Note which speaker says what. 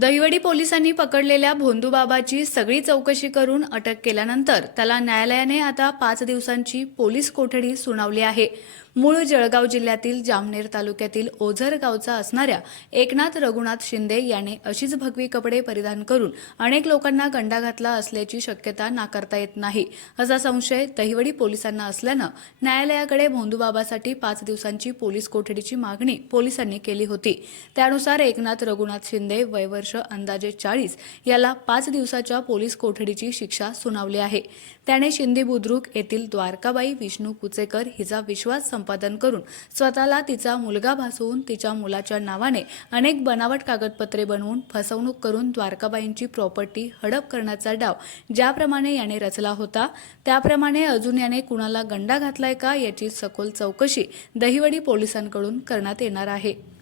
Speaker 1: दहिवडी पोलिसांनी पकडलेल्या भोंदूबाबाची सगळी चौकशी करून अटक केल्यानंतर त्याला न्यायालयाने आता पाच दिवसांची पोलीस कोठडी सुनावली आहे मूळ जळगाव जिल्ह्यातील जामनेर तालुक्यातील ओझर गावचा असणाऱ्या एकनाथ रघुनाथ शिंदे याने अशीच भगवी कपडे परिधान करून अनेक लोकांना गंडा घातला असल्याची शक्यता नाकारता येत नाही असा संशय दहिवडी पोलिसांना असल्यानं न्यायालयाकडे भोंदूबाबासाठी पाच दिवसांची पोलीस कोठडीची मागणी पोलिसांनी केली होती त्यानुसार एकनाथ रघुनाथ शिंदे वयवर वर्ष अंदाजे चाळीस याला पाच दिवसाच्या पोलीस कोठडीची शिक्षा सुनावली आहे त्याने शिंदे बुद्रुक येथील द्वारकाबाई विष्णू कुचेकर हिचा विश्वास संपादन करून स्वतःला तिचा मुलगा भासवून तिच्या मुलाच्या नावाने अनेक बनावट कागदपत्रे बनवून फसवणूक करून द्वारकाबाईंची प्रॉपर्टी हडप करण्याचा डाव ज्याप्रमाणे याने रचला होता त्याप्रमाणे अजून याने कुणाला गंडा घातलाय का याची सखोल चौकशी दहिवडी पोलिसांकडून करण्यात येणार आहे